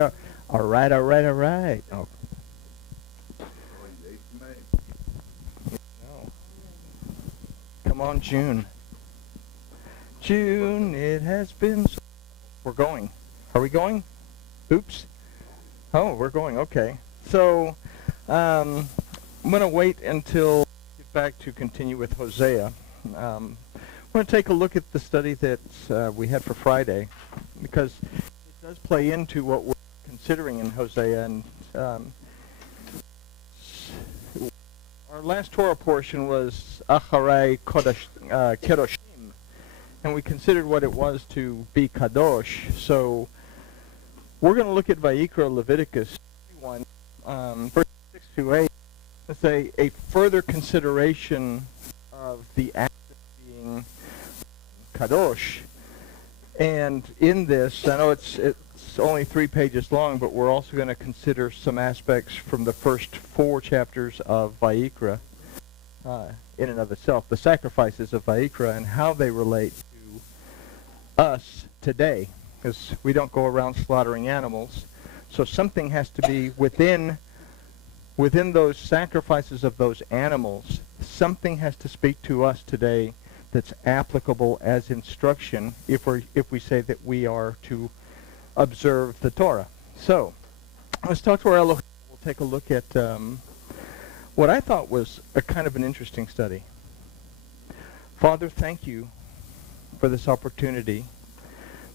All right, all right, all right. Oh, no. Come on, June. June, it has been. We're going. Are we going? Oops. Oh, we're going. Okay. So, I'm going to wait until we get back to continue with Hosea. We're going to take a look at the study that we had for Friday because it does play into what we're considering in Hosea. And our last Torah portion was Acharei Kedoshim, and we considered what it was to be Kadosh. So we're going to look at Vayikera, Leviticus 21, verses 6 to 8. Let's say a further consideration of the act of being Kadosh. And in this, I know it's only 3 pages long, but we're also going to consider some aspects from the first 4 chapters of Vayikera in and of itself, the sacrifices of Vayikera and how they relate to us today, because we don't go around slaughtering animals. So something has to be within those sacrifices of those animals. Something has to speak to us today that's applicable as instruction if we say that we are to observe the Torah. So let's talk to our Elohim. We'll take a look at what I thought was a kind of an interesting study. Father, thank you for this opportunity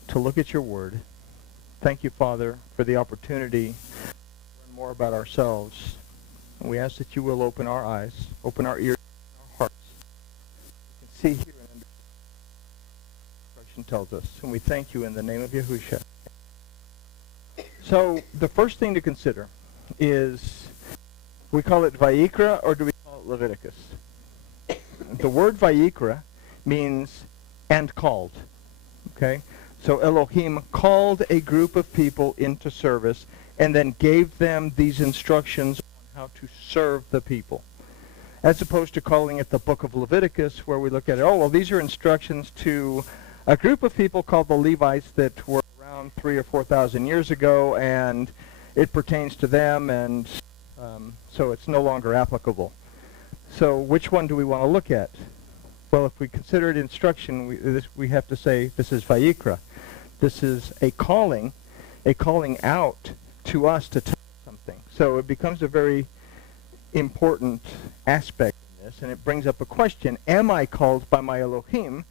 to look at your word. Thank you, Father, for the opportunity to learn more about ourselves. And we ask that you will open our eyes, open our ears, our hearts. We can see, hear, and understand what instruction tells us. And we thank you in the name of Yahushua. So the first thing to consider is, we call it Vayikera or do we call it Leviticus? The word Vayikera means and called. Okay? So Elohim called a group of people into service and then gave them these instructions on how to serve the people. As opposed to calling it the book of Leviticus, where we look at it, oh, well, these are instructions to a group of people called the Levites that were around 3,000 or 4,000 years ago, and it pertains to them, and so it's no longer applicable. So which one do we want to look at? Well, if we consider it instruction, we have to say this is Vayikera. This is a calling out to us to tell us something. So it becomes a very important aspect in this, and it brings up a question: am I called by my Elohim?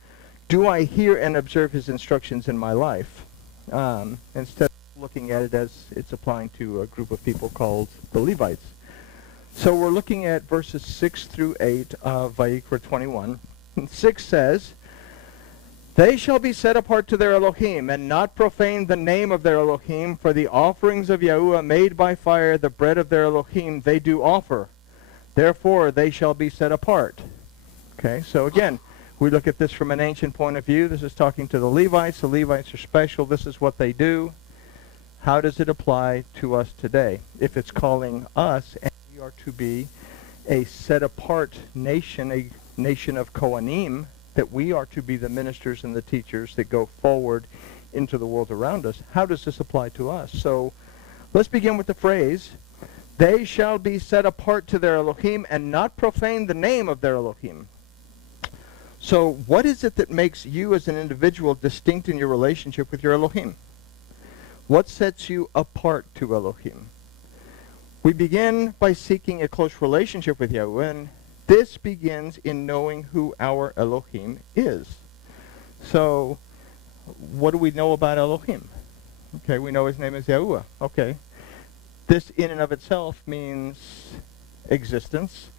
Do I hear and observe his instructions in my life? Instead of looking at it as it's applying to a group of people called the Levites. So we're looking at verses 6 through 8 of Vayikera 21. And 6 says, "They shall be set apart to their Elohim, and not profane the name of their Elohim, for the offerings of Yahuwah made by fire, the bread of their Elohim, they do offer. Therefore they shall be set apart." Okay, so again, we look at this from an ancient point of view. This is talking to the Levites. The Levites are special. This is what they do. How does it apply to us today? If it's calling us, and we are to be a set-apart nation, a nation of Kohanim, that we are to be the ministers and the teachers that go forward into the world around us, how does this apply to us? So let's begin with the phrase, "They shall be set apart to their Elohim and not profane the name of their Elohim." So what is it that makes you as an individual distinct in your relationship with your Elohim? What sets you apart to Elohim? We begin by seeking a close relationship with Yahweh, and this begins in knowing who our Elohim is. So what do we know about Elohim? Okay, we know his name is Yahuwah. Okay. This in and of itself means existence,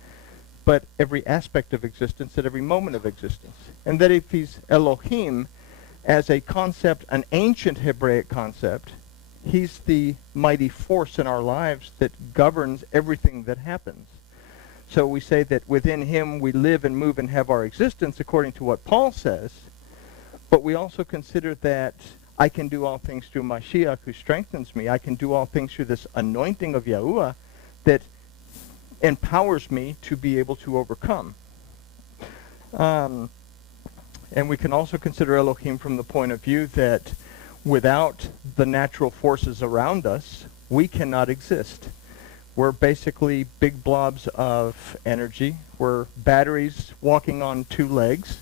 but every aspect of existence at every moment of existence. And that if he's Elohim as a concept, an ancient Hebraic concept, he's the mighty force in our lives that governs everything that happens. So we say that within him we live and move and have our existence according to what Paul says, but we also consider that I can do all things through Mashiach who strengthens me. I can do all things through this anointing of Yahuwah that empowers me to be able to overcome. And we can also consider Elohim from the point of view that without the natural forces around us, we cannot exist. We're basically big blobs of energy. We're batteries walking on two legs,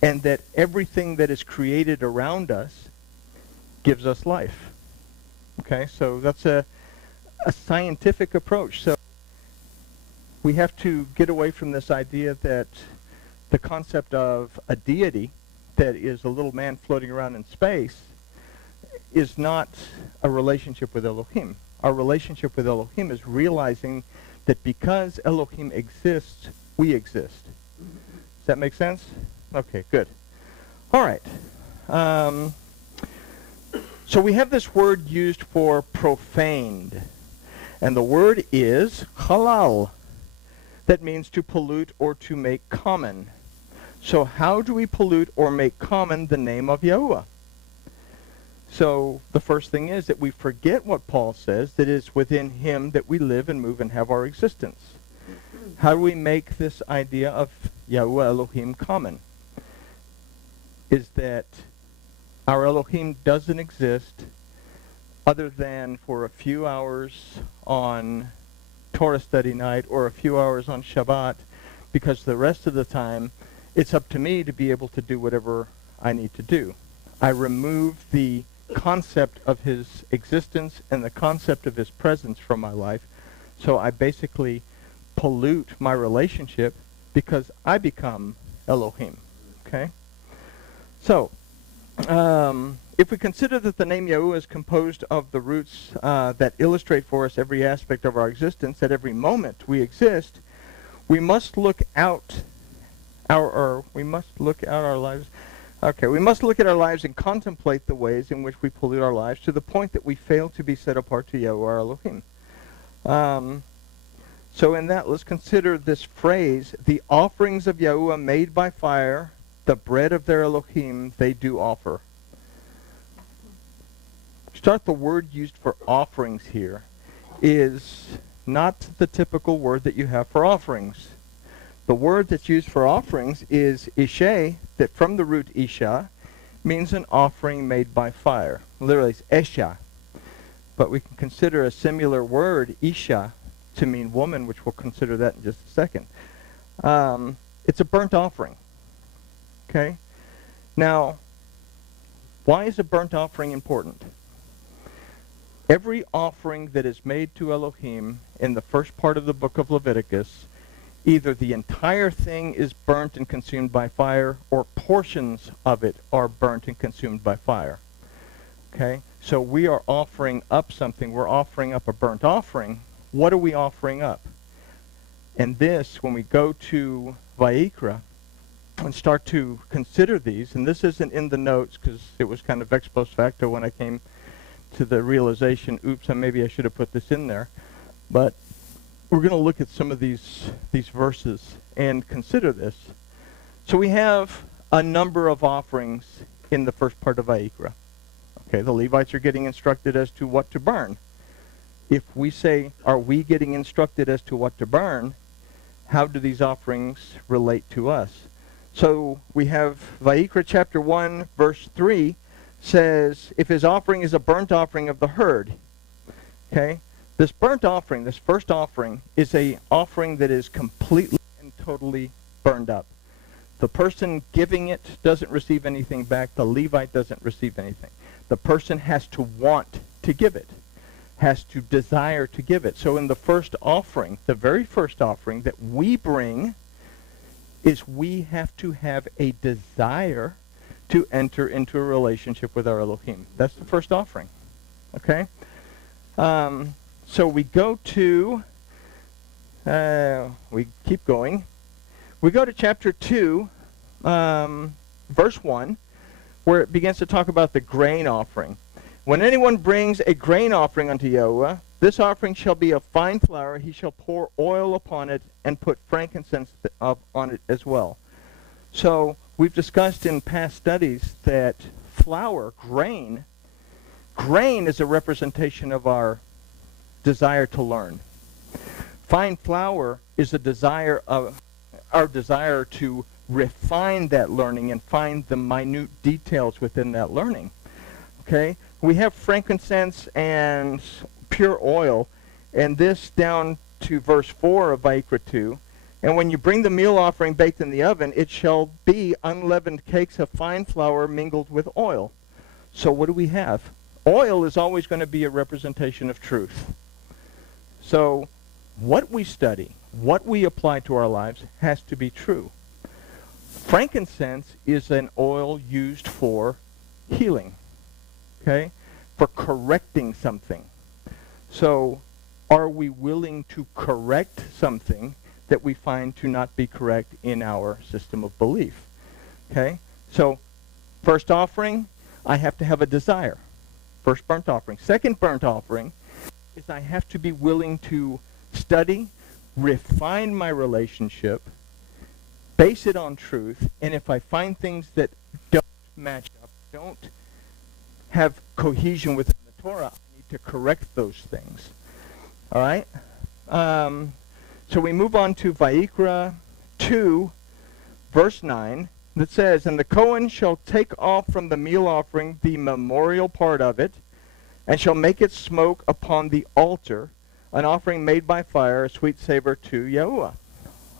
and that everything that is created around us gives us life. Okay, so that's a scientific approach. So we have to get away from this idea that the concept of a deity that is a little man floating around in space is not a relationship with Elohim. Our relationship with Elohim is realizing that because Elohim exists, we exist. Does that make sense? Okay, good. All right. So we have this word used for profaned. And the word is halal. That means to pollute or to make common. So how do we pollute or make common the name of Yahuwah? So the first thing is that we forget what Paul says, that it is within him that we live and move and have our existence. How do we make this idea of Yahuwah Elohim common? Is that our Elohim doesn't exist other than for a few hours on Torah study night or a few hours on Shabbat, because the rest of the time it's up to me to be able to do whatever I need to do. I remove the concept of his existence and the concept of his presence from my life, so I basically pollute my relationship because I become Elohim. Okay? So, if we consider that the name Yahuwah is composed of the roots that illustrate for us every aspect of our existence, at every moment we exist, we must look out our lives. Okay, we must look at our lives and contemplate the ways in which we pollute our lives to the point that we fail to be set apart to Yahuwah our Elohim. So in that, let's consider this phrase, the offerings of Yahuwah made by fire, the bread of their Elohim they do offer. Start the word used for offerings here is not the typical word that you have for offerings. The word that's used for offerings is ishe, that from the root isha means an offering made by fire. Literally it's esha. But we can consider a similar word, isha, to mean woman, which we'll consider that in just a second. It's a burnt offering. Okay? Now, why is a burnt offering important? Every offering that is made to Elohim in the first part of the book of Leviticus, either the entire thing is burnt and consumed by fire, or portions of it are burnt and consumed by fire. Okay? So we are offering up something. We're offering up a burnt offering. What are we offering up? And this, when we go to Vayikera and start to consider these, and this isn't in the notes because it was kind of ex post facto when I came to the realization, oops, maybe I should have put this in there. But we're going to look at some of these verses and consider this. So we have a number of offerings in the first part of Vayikera. Okay, the Levites are getting instructed as to what to burn. If we say, are we getting instructed as to what to burn, how do these offerings relate to us? So we have Vayikera chapter 1, verse 3 says, if his offering is a burnt offering of the herd. Okay? This burnt offering, this first offering, is a offering that is completely and totally burned up. The person giving it doesn't receive anything back. The Levite doesn't receive anything. The person has to want to give it, has to desire to give it. So in the first offering, the very first offering that we bring is we have to have a desire to enter into a relationship with our Elohim. That's the first offering. Okay? So we go to, we keep going. We go to chapter 2, verse 1, where it begins to talk about the grain offering. When anyone brings a grain offering unto Yahuwah, this offering shall be of fine flour. He shall pour oil upon it and put frankincense on it as well. So we've discussed in past studies that flour, grain is a representation of our desire to learn. Fine flour is a desire of our desire to refine that learning and find the minute details within that learning. Okay? We have frankincense and pure oil, and this down to verse 4 of Vayikera 2. And when you bring the meal offering baked in the oven, it shall be unleavened cakes of fine flour mingled with oil. So what do we have? Oil is always going to be a representation of truth. So what we study, what we apply to our lives, has to be true. Frankincense is an oil used for healing, okay? For correcting something. So are we willing to correct something that we find to not be correct in our system of belief? Okay? So first offering, I have to have a desire. First burnt offering. Second burnt offering is I have to be willing to study, refine my relationship, base it on truth, and if I find things that don't match up, don't have cohesion within the Torah, I need to correct those things. All right? So we move on to Vayikera 2, verse 9, that says, "And the Kohen shall take off from the meal offering the memorial part of it, and shall make it smoke upon the altar, an offering made by fire, a sweet savor to Yahuwah."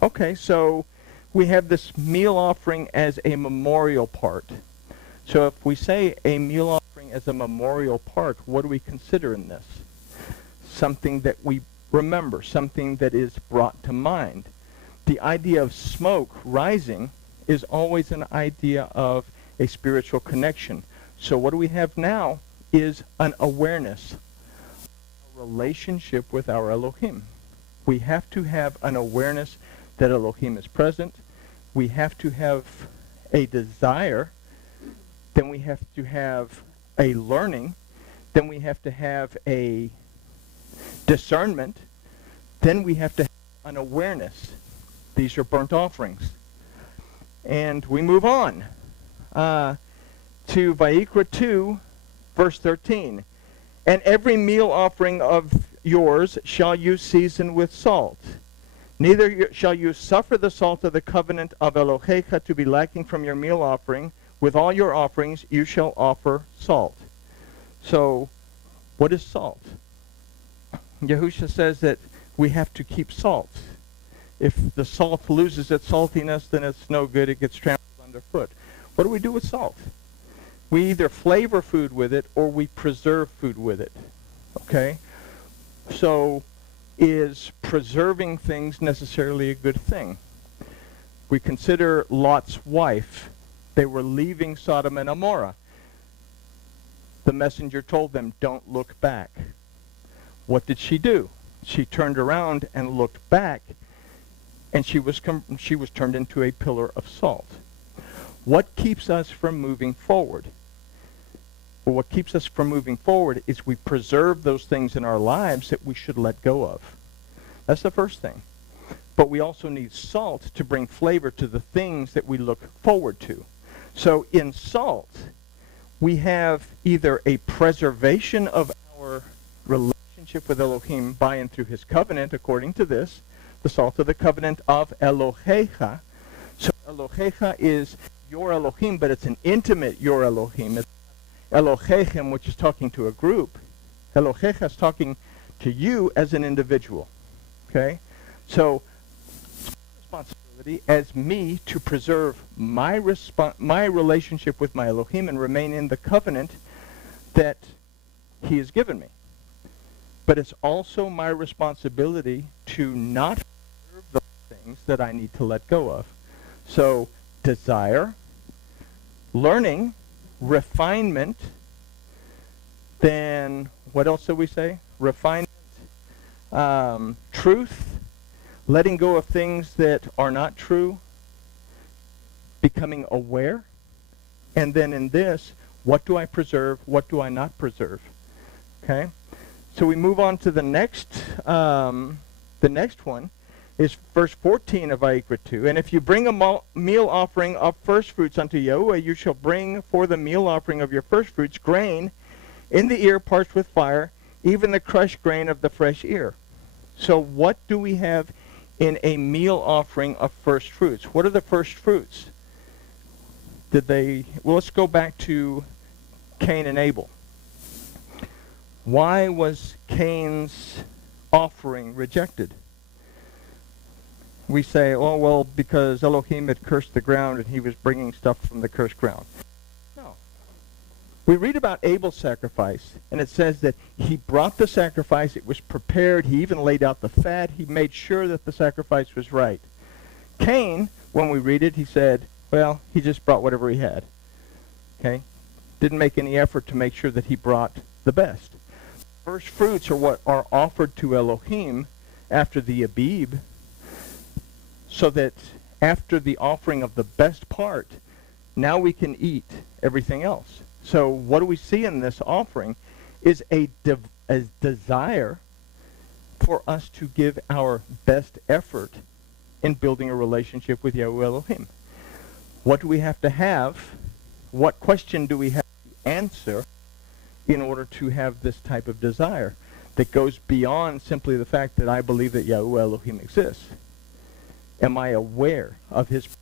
Okay, so we have this meal offering as a memorial part. So if we say a meal offering as a memorial part, what do we consider in this? Something that we remember, something that is brought to mind. The idea of smoke rising is always an idea of a spiritual connection. So what do we have now is an awareness, a relationship with our Elohim. We have to have an awareness that Elohim is present. We have to have a desire. Then we have to have a learning. Then we have to have a discernment. Then we have to have an awareness. These are burnt offerings. And we move on to Vayikera 2, verse 13. "And every meal offering of yours shall you season with salt. Neither shall you suffer the salt of the covenant of Elohecha to be lacking from your meal offering. With all your offerings you shall offer salt." So, what is salt? Yahusha says that we have to keep salt. If the salt loses its saltiness, then it's no good. It gets trampled underfoot. What do we do with salt? We either flavor food with it or we preserve food with it. Okay? So, is preserving things necessarily a good thing? We consider Lot's wife. They were leaving Sodom and Gomorrah. The messenger told them, "Don't look back." What did she do? She turned around and looked back, and she was turned into a pillar of salt. What keeps us from moving forward? Well, what keeps us from moving forward is we preserve those things in our lives that we should let go of. That's the first thing. But we also need salt to bring flavor to the things that we look forward to. So in salt, we have either a preservation of our relationship with Elohim by and through his covenant, according to this, the salt of the covenant of Elohecha. So Elohecha is your Elohim, but it's an intimate your Elohim. It's Elohechem, which is talking to a group. Elohecha is talking to you as an individual. Okay? So it's my responsibility as me to preserve my relationship with my Elohim and remain in the covenant that he has given me. But it's also my responsibility to not preserve those things that I need to let go of. So desire, learning, refinement, then what else do we say? Refinement, truth, letting go of things that are not true, becoming aware, and then in this, what do I preserve, what do I not preserve? Okay? So we move on to the next one is verse 14 of Vayikera 2. "And if you bring a meal offering of first fruits unto Yahuwah, you shall bring for the meal offering of your first fruits grain in the ear parched with fire, even the crushed grain of the fresh ear." So what do we have in a meal offering of first fruits? What are the first fruits? Well, let's go back to Cain and Abel. Why was Cain's offering rejected? We say, oh, well, because Elohim had cursed the ground and he was bringing stuff from the cursed ground. No. We read about Abel's sacrifice, and it says that he brought the sacrifice, it was prepared, he even laid out the fat, he made sure that the sacrifice was right. Cain, when we read it, he said, well, he just brought whatever he had. Okay? Didn't make any effort to make sure that he brought the best. First fruits are what are offered to Elohim after the Abib, so that after the offering of the best part, now we can eat everything else. So what do we see in this offering is a desire for us to give our best effort in building a relationship with Yahweh Elohim. What do we have to have? What question do we have to answer in order to have this type of desire that goes beyond simply the fact that I believe that Yahweh Elohim exists? Am I aware of his presence?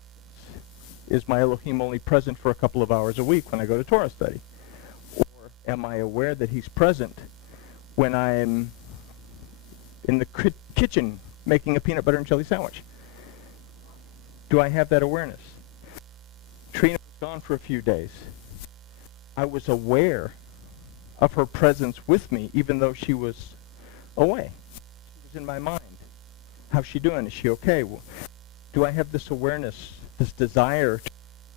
Is my Elohim only present for a couple of hours a week when I go to Torah study? Or am I aware that he's present when I'm in the kitchen making a peanut butter and jelly sandwich? Do I have that awareness? Trina was gone for a few days. I was aware of her presence with me even though she was away. She was in my mind. How's she doing? Is she okay? Well, do I have this awareness, this desire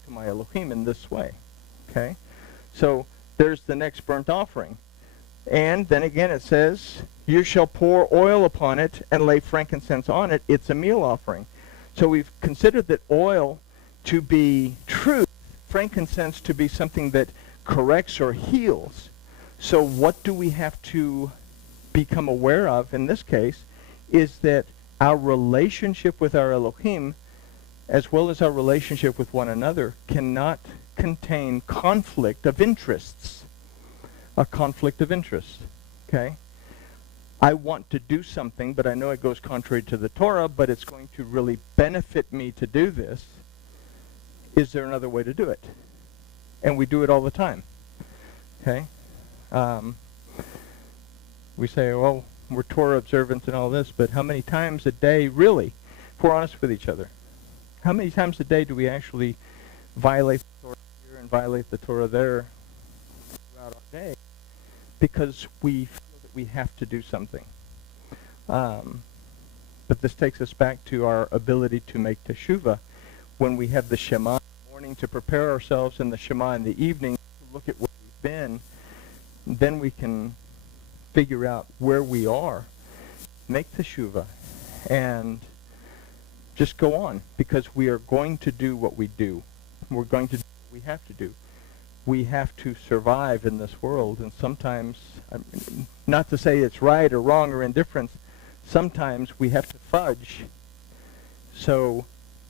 to my Elohim in this way? Okay? So there's the next burnt offering. And then again it says, you shall pour oil upon it and lay frankincense on it. It's a meal offering. So we've considered that oil to be truth, frankincense to be something that corrects or heals. So what do we have to become aware of in this case is that our relationship with our Elohim, as well as our relationship with one another, cannot contain conflict of interests. A conflict of interest. Okay? I want to do something, but I know it goes contrary to the Torah, but it's going to really benefit me to do this. Is there another way to do it? And we do it all the time. Okay? We say, well, we're Torah observant and all this, but how many times a day, really, if we're honest with each other, how many times a day do we actually violate the Torah here and violate the Torah there throughout our day? Because we feel that we have to do something. But this takes us back to our ability to make teshuvah when we have the Shema in the morning to prepare ourselves and the Shema in the evening to look at where we've been. Then we can figure out where we are, make teshuvah, and just go on, because we are going to do what we do. We're going to do what we have to do. We have to survive in this world, and sometimes, not to say it's right or wrong or indifferent, sometimes we have to fudge. So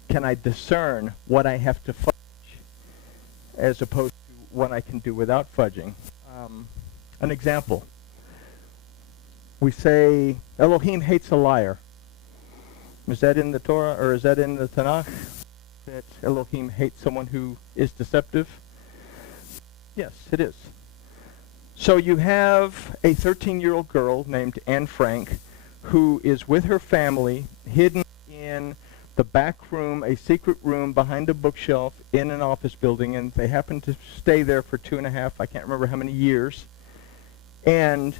can I discern what I have to fudge as opposed to what I can do without fudging? An example. We say Elohim hates a liar. Is that in the Torah, or is that in the Tanakh? That Elohim hates someone who is deceptive? Yes, it is. So you have a 13-year-old girl named Anne Frank who is with her family, hidden in the back room, a secret room behind a bookshelf in an office building, and they happen to stay there for 2.5, I can't remember how many years. And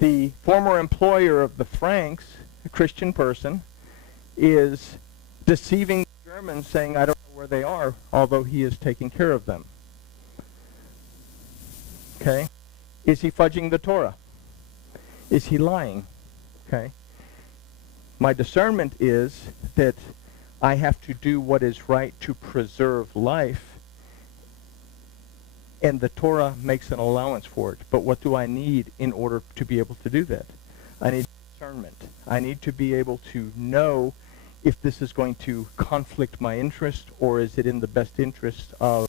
the former employer of the Franks, a Christian person, is deceiving the Germans, saying, I don't know where they are, although he is taking care of them. Okay? Is he fudging the Torah? Is he lying? Okay? My discernment is that I have to do what is right to preserve life, and the Torah makes an allowance for it. But what do I need in order to be able to do that? I need discernment. I need to be able to know if this is going to conflict my interest, or is it in the best interest of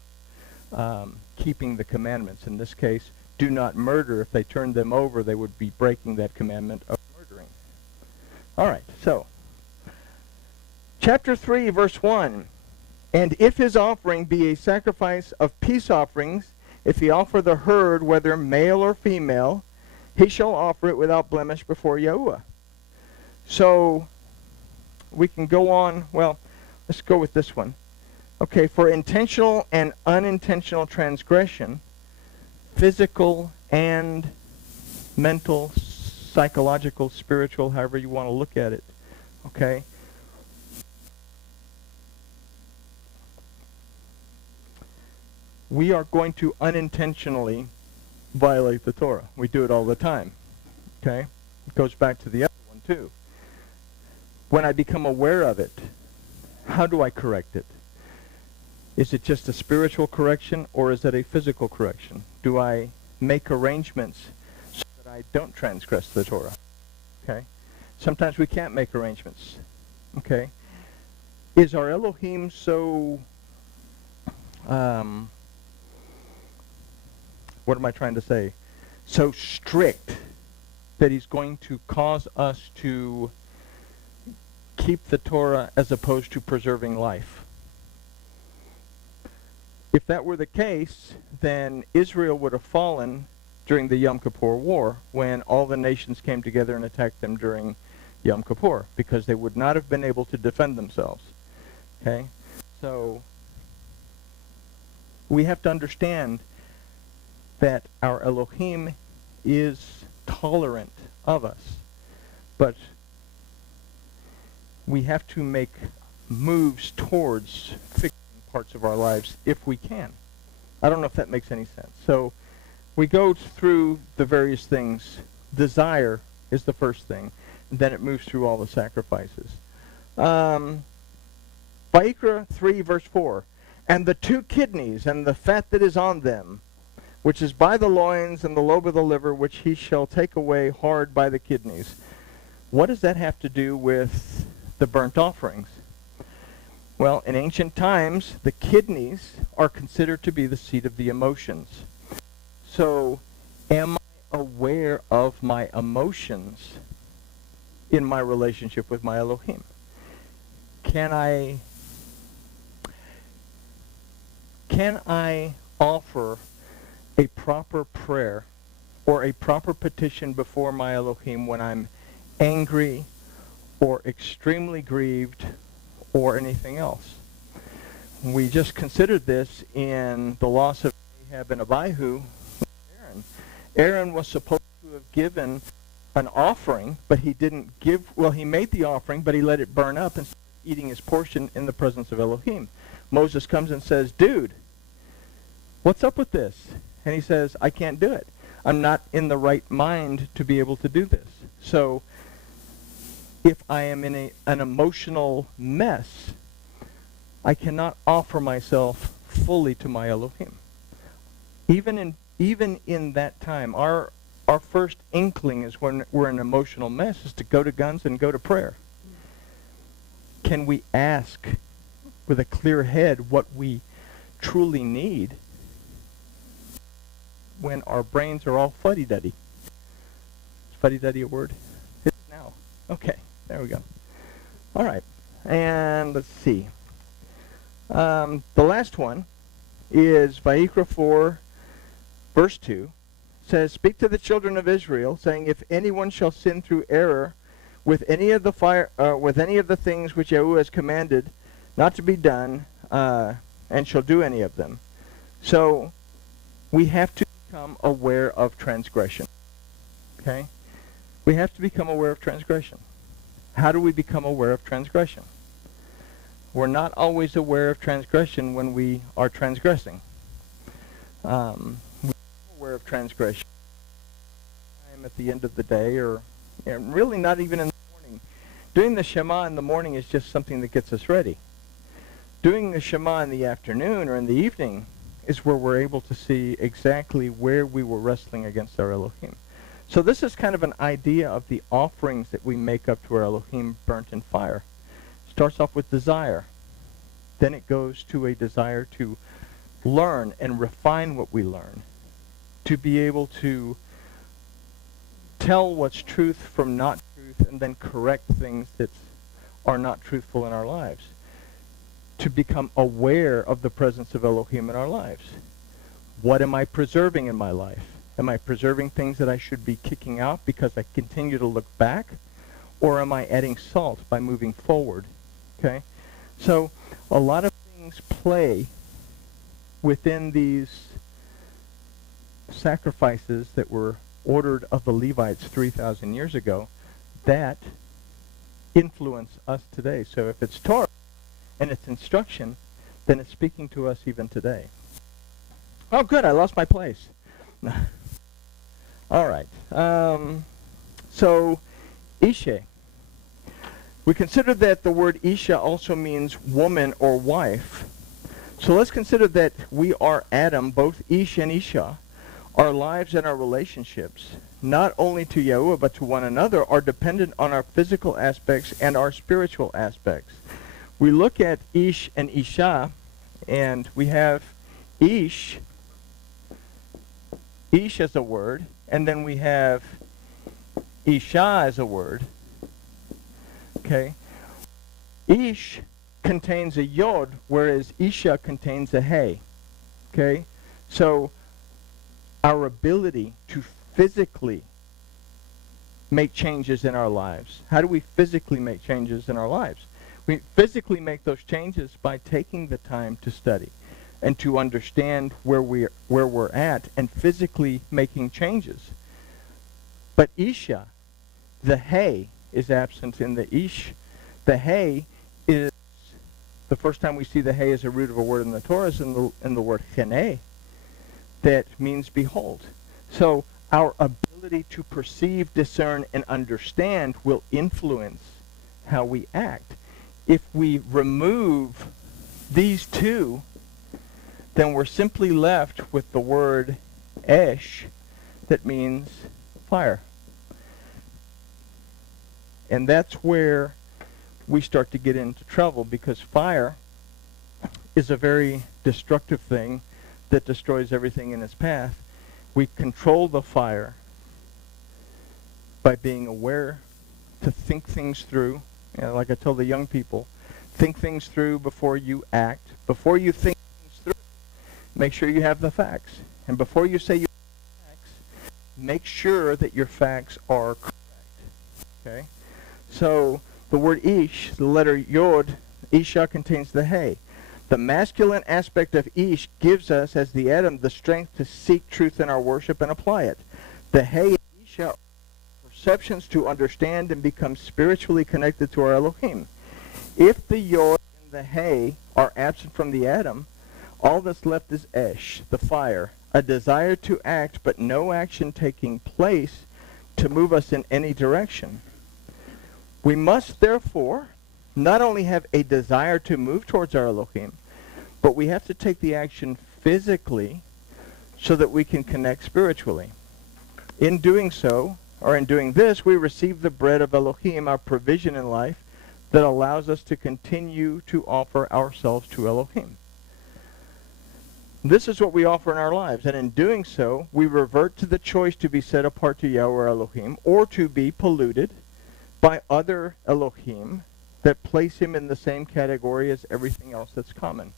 keeping the commandments. In this case, do not murder. If they turned them over, they would be breaking that commandment of murdering. All right, so chapter 3, verse 1. And if his offering be a sacrifice of peace offerings, If he offer the herd, whether male or female, he shall offer it without blemish before Yahuwah. So we can go on. Well, let's go with this one. Okay, for intentional and unintentional transgression, physical and mental, psychological, spiritual, however you want to look at it. Okay? We are going to unintentionally violate the Torah. We do it all the time. Okay? It goes back to the other one too. When I become aware of it, how do I correct it? Is it just a spiritual correction, or is it a physical correction? Do I make arrangements so that I don't transgress the Torah? Okay? Sometimes we can't make arrangements. Okay? Is our Elohim so, what am I trying to say? So strict that he's going to cause us to keep the Torah as opposed to preserving life? If that were the case, then Israel would have fallen during the Yom Kippur War, when all the nations came together and attacked them during Yom Kippur, because they would not have been able to defend themselves. Okay? So we have to understand that our Elohim is tolerant of us, but we have to make moves towards fixing parts of our lives if we can. I don't know if that makes any sense. So we go through the various things. Desire is the first thing, and then it moves through all the sacrifices. Vayikera 3 verse 4, and the 2 kidneys and the fat that is on them, which is by the loins and the lobe of the liver, which he shall take away hard by the kidneys. What does that have to do with the burnt offerings? Well, in ancient times, the kidneys are considered to be the seat of the emotions. So, am I aware of my emotions in my relationship with my Elohim? Can I offer a proper prayer or a proper petition before my Elohim when I'm angry or extremely grieved or anything else? We just considered this in the loss of Ahab and Abihu with Aaron. Aaron was supposed to have given an offering, but he didn't give, well, he made the offering, but he let it burn up and started eating his portion in the presence of Elohim. Moses comes and says, dude, what's up with this? And he says, I can't do it. I'm not in the right mind to be able to do this. So if I am in an emotional mess, I cannot offer myself fully to my Elohim. Even in that time, our first inkling is when we're in an emotional mess is to go to guns and go to prayer. Can we ask with a clear head what we truly need when our brains are all fuddy-duddy? Is fuddy-duddy a word? It is now. Okay, there we go. All right, and let's see. The last one is Vayikera 4, verse 2. Says, speak to the children of Israel, saying, if anyone shall sin through error with any of the things which Yahuwah has commanded not to be done, and shall do any of them. So we have to become aware of transgression. Okay? We have to become aware of transgression. How do we become aware of transgression? We're not always aware of transgression when we are transgressing. We're aware of transgression at the end of the day, or really not even in the morning. Doing the Shema in the morning is just something that gets us ready. Doing the Shema in the afternoon or in the evening is where we're able to see exactly where we were wrestling against our Elohim. So this is kind of an idea of the offerings that we make up to our Elohim burnt in fire. Starts off with desire. Then it goes to a desire to learn and refine what we learn. To be able to tell what's truth from not truth, and then correct things that are not truthful in our lives. To become aware of the presence of Elohim in our lives. What am I preserving in my life? Am I preserving things that I should be kicking out because I continue to look back? Or am I adding salt by moving forward? Okay? So a lot of things play within these sacrifices that were ordered of the Levites 3,000 years ago that influence us today. So if it's Torah and it's instruction, then it's speaking to us even today. Oh, good, I lost my place. All right. So, Ishe. We consider that the word Isha also means woman or wife. So let's consider that we are Adam, both Ish and Isha. Our lives and our relationships, not only to Yahuwah but to one another, are dependent on our physical aspects and our spiritual aspects. We look at Ish and Isha, and we have Ish as a word, and then we have Isha as a word. Okay? Ish contains a yod, whereas Isha contains a hey. Okay? So our ability to physically make changes in our lives. How do we physically make changes in our lives? We physically make those changes by taking the time to study and to understand where we're at and physically making changes. But Isha, the hey, is absent in the Ish. The hey is, the first time we see the hey as a root of a word in the Torah is in the word cheneh, that means behold. So our ability to perceive, discern, and understand will influence how we act. If we remove these two, then we're simply left with the word esh, that means fire. And that's where we start to get into trouble, because fire is a very destructive thing that destroys everything in its path. We control the fire by being aware to think things through. You know, like I tell the young people, think things through before you act. Before you think things through, make sure you have the facts. And before you say you have facts, make sure that your facts are correct. Okay? So the word ish, the letter yod, isha contains the hey. The masculine aspect of Ish gives us, as the Adam, the strength to seek truth in our worship and apply it. The Hey and Isha are perceptions to understand and become spiritually connected to our Elohim. If the Yod and the Hey are absent from the Adam, all that's left is Esh, the fire, a desire to act, but no action taking place to move us in any direction. We must, therefore, not only have a desire to move towards our Elohim, but we have to take the action physically so that we can connect spiritually. In doing so, or in doing this, we receive the bread of Elohim, our provision in life, that allows us to continue to offer ourselves to Elohim. This is what we offer in our lives, and in doing so, we revert to the choice to be set apart to Yahweh Elohim, or to be polluted by other Elohim that place him in the same category as everything else that's common.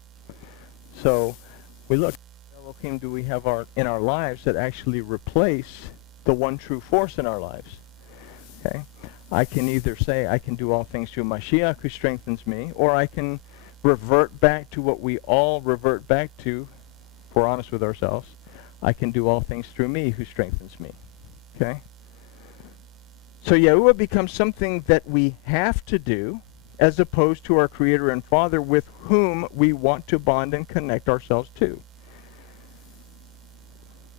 So we look, what Elohim do we have in our lives that actually replace the one true force in our lives? Okay, I can either say I can do all things through Mashiach who strengthens me, or I can revert back to what we all revert back to, if we're honest with ourselves. I can do all things through me who strengthens me. Okay? So Yahuwah becomes something that we have to do, as opposed to our Creator and Father with whom we want to bond and connect ourselves to.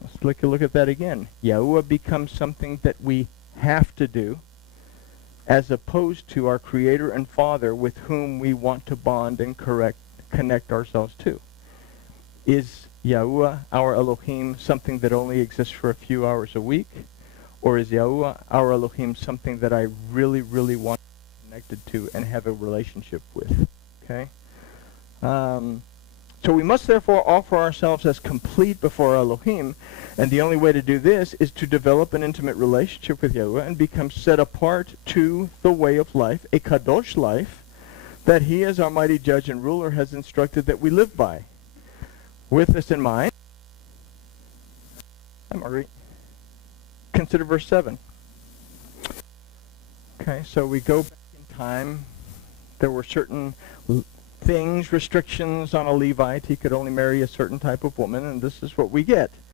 Let's take a look at that again. Yahuwah becomes something that we have to do, as opposed to our Creator and Father with whom we want to bond and connect ourselves to. Is Yahuwah, our Elohim, something that only exists for a few hours a week? Or is Yahuwah, our Elohim, something that I really, really want to be connected to and have a relationship with? Okay? So we must therefore offer ourselves as complete before Elohim, and the only way to do this is to develop an intimate relationship with Yahuwah and become set apart to the way of life, a kadosh life, that he as our mighty judge and ruler has instructed that we live by. With this in mind, Hi, Marguerite. Consider verse 7. Okay, so we go back in time. There were certain things, restrictions on a Levite. He could only marry a certain type of woman, and this is what we get.